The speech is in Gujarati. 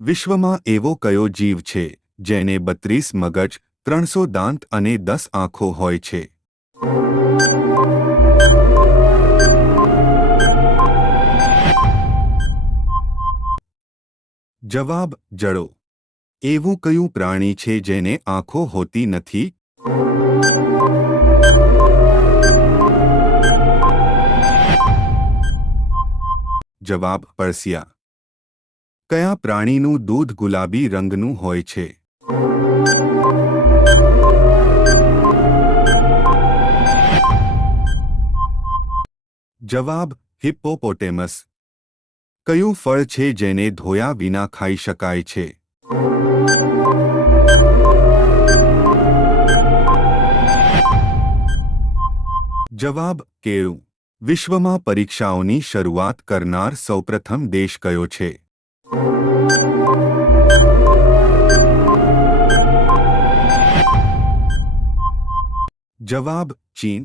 વિશ્વમાં એવો કયો જીવ છે જેને 32 મગજ, 300 દાંત અને 10 આંખો હોય છે? જવાબ: જડો. એવું કયું પ્રાણી છે જેને આંખો હોતી નથી? જવાબ: પડસિયા. કયા પ્રાણીનું દૂધ ગુલાબી રંગનું હોય છે? જવાબ: હિપ્પોપોટેમસ. કયું ફળ છે જેને ધોયા વિના ખાઈ શકાય છે? જવાબ: કેળું. વિશ્વમાં પરીક્ષાઓની શરૂઆત કરનાર સૌપ્રથમ દેશ કયો છે? જવાબ: ચીન.